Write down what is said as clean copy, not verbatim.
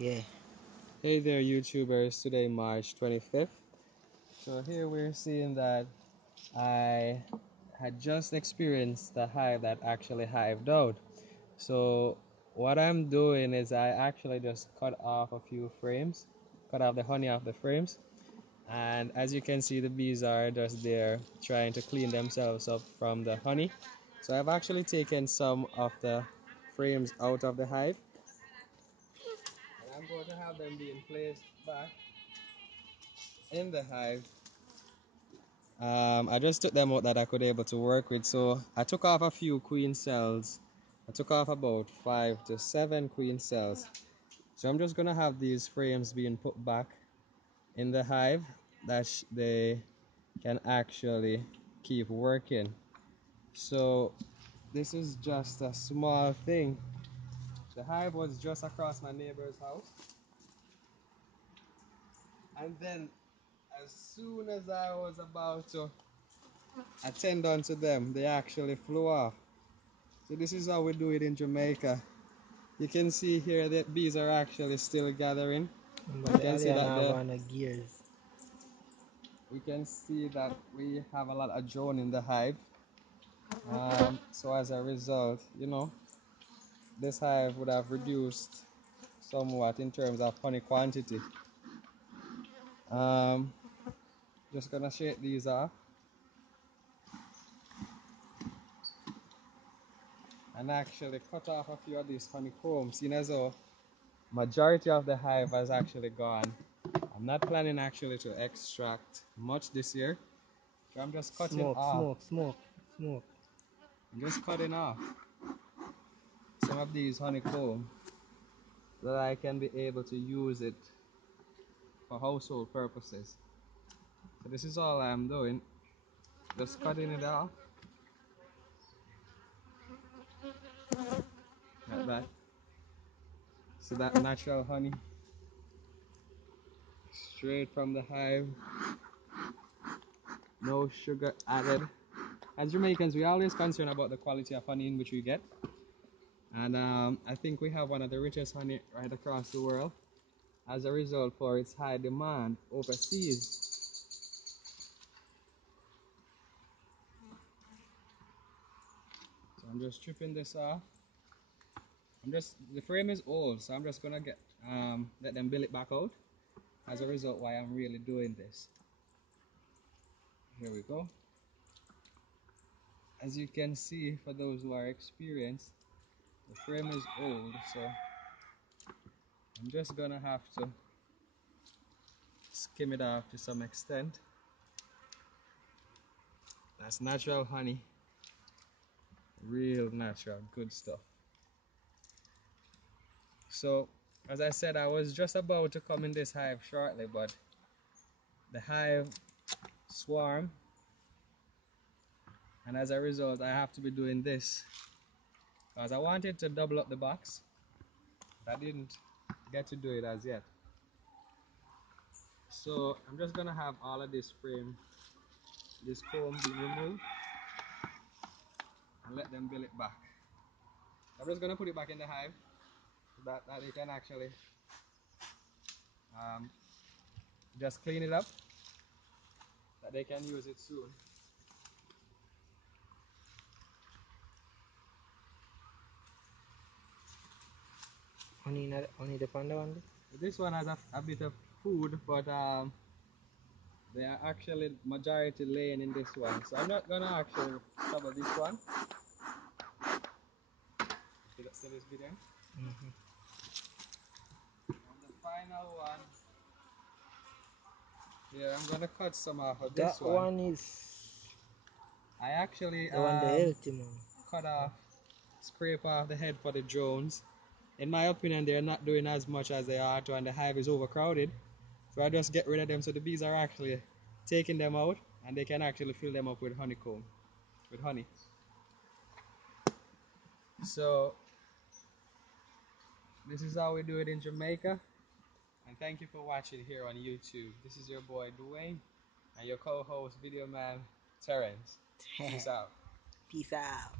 Yeah. Hey there, YouTubers. Today, March 25th. So here we're seeing that I had just experienced the hive that actually hived out. So what I'm doing is I actually just cut off a few frames, cut off the honey off the frames. And as you can see, the bees are just there trying to clean themselves up from the honey. So I've actually taken some of the frames out of the hive. And I'm going to have them being placed back in the hive. I just took them out that I could able to work with. So I took off a few queen cells. I took off about 5 to 7 queen cells. So I'm just gonna have these frames being put back in the hive that they can actually keep working. So this is just a small thing. The hive was just across my neighbor's house. And then as soon as I was about to attend unto them, they actually flew off. So this is how we do it in Jamaica. You can see here that bees are actually still gathering. But You can see that have on the gears. we can see that we have a lot of drone in the hive. So as a result, this hive would have reduced somewhat in terms of honey quantity. Um, just gonna shake these off and actually cut off a few of these honeycombs. Seeing as though majority of the hive has actually gone. I'm not planning actually to extract much this year. So I'm just cutting off. Smoke. I'm just cutting off some of these honeycomb so that I can be able to use it for household purposes. So this is all I'm doing. Just cutting it off. Like that. So that natural honey straight from the hive. No sugar added. As Jamaicans, we are always concerned about the quality of honey in which we get. And I think we have one of the richest honey right across the world as a result for its high demand overseas. So I'm just stripping this off. The frame is old, so I'm just gonna let them build it back out. As a result, why I'm really doing this. Here we go. As you can see, for those who are experienced, the frame is old, so I'm just gonna have to skim it off to some extent. That's natural honey, real natural, good stuff. So, as I said, I was just about to come in this hive shortly, but the hive swarm, and as a result, I have to be doing this because I wanted to double up the box, but I didn't get to do it as yet. So I'm just gonna have all of this comb be removed and let them build it back. I'm just gonna put it back in the hive so that they can actually um, just clean it up, that they can use it soon. Only the panda one? This one has a bit of food, but they are actually majority laying in this one. So I'm not gonna actually cover this one. See this video? Mm-hmm. And the final one, here I'm gonna cut some off of this That one is I actually the one the healthy one. cut off, scrape off the head for the drones. In my opinion, they're not doing as much as they are to, and the hive is overcrowded. So I just get rid of them so the bees are actually taking them out and they can actually fill them up with honeycomb, with honey. So this is how we do it in Jamaica. And thank you for watching here on YouTube. This is your boy Dwayne and your co-host, video man Terrence. Peace out. Peace out.